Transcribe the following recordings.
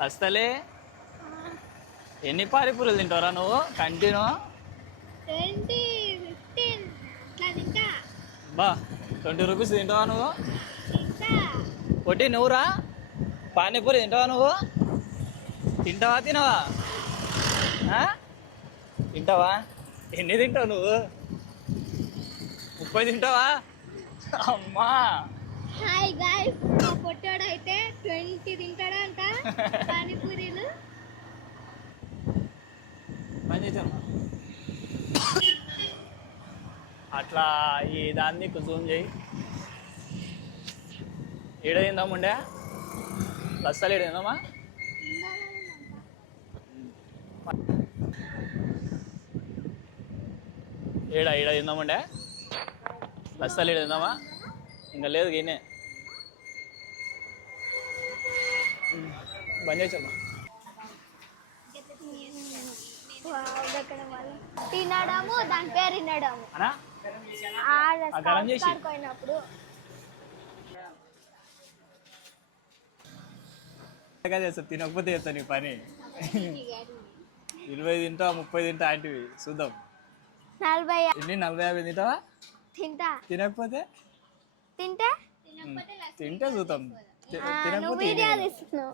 వస్తలే. ఎన్ని పానీపూరీలు తింటావురా నువ్వు కంటిన్యూ? 20, 15 అట్లా తింటా. బా 20 రూపీస్ తింటావా నువ్వు? తింటా. కొట్టి నువ్వురా పానీపూరి తింటావా నువ్వు? తింటావా తినవా? తింటావా? ఎన్ని తింటావు నువ్వు? 30 తింటావా? అమ్మా హాయ్ గైస్, మా పొట్టాడు అయితే 20 తింటాడంట పానీపూరీలు. పని చేసామ్మా అట్లా ఈ దాన్ని జూమ్ చేయి. ఏడైందాముండే బస్సాలు ఏడైందమ్మా? ఏడైందాముండే బస్సాలు ఏడైందామా? ఇంకా లేదు గిన్నే బంద్ చేసమ్మా. తినడము దాని పేరు తినడము పోయినప్పుడు చేస్తా. తినకపోతే చేస్తా నీ పని. 20 తింటా 30 తింటా అంటివి చూద్దాం. 40 ఎన్ని 40-50 తింటావా? తింటా. తినకపోతే తింటే తింటే చూద్దాం. నువ్వు వీడియో తీస్తున్నావు.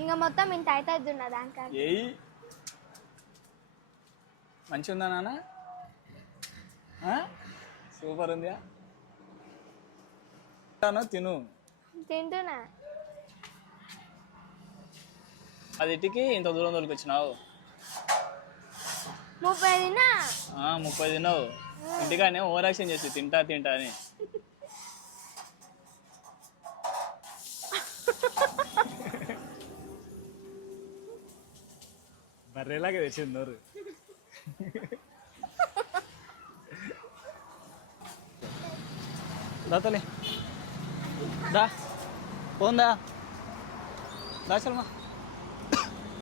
ఇంకా మొత్తం ఇంత అవుతుంది దానికా. ఏయ్ మంచిగా ఉందా నాన్న? సూపర్ ఉందా? తిను. తింటున్నా. అది ఇంటికి ఇంత దూరం దొరికి వచ్చినావు. 30 తిన్నా. 30 తిన్నావు. ఇంటికానే ఓవర్ యాక్షన్ చేసి తింటా తింటా అని. బర్రెలాగా తెచ్చింది నోరు. దాతలే దా పోందా దాచల్మా.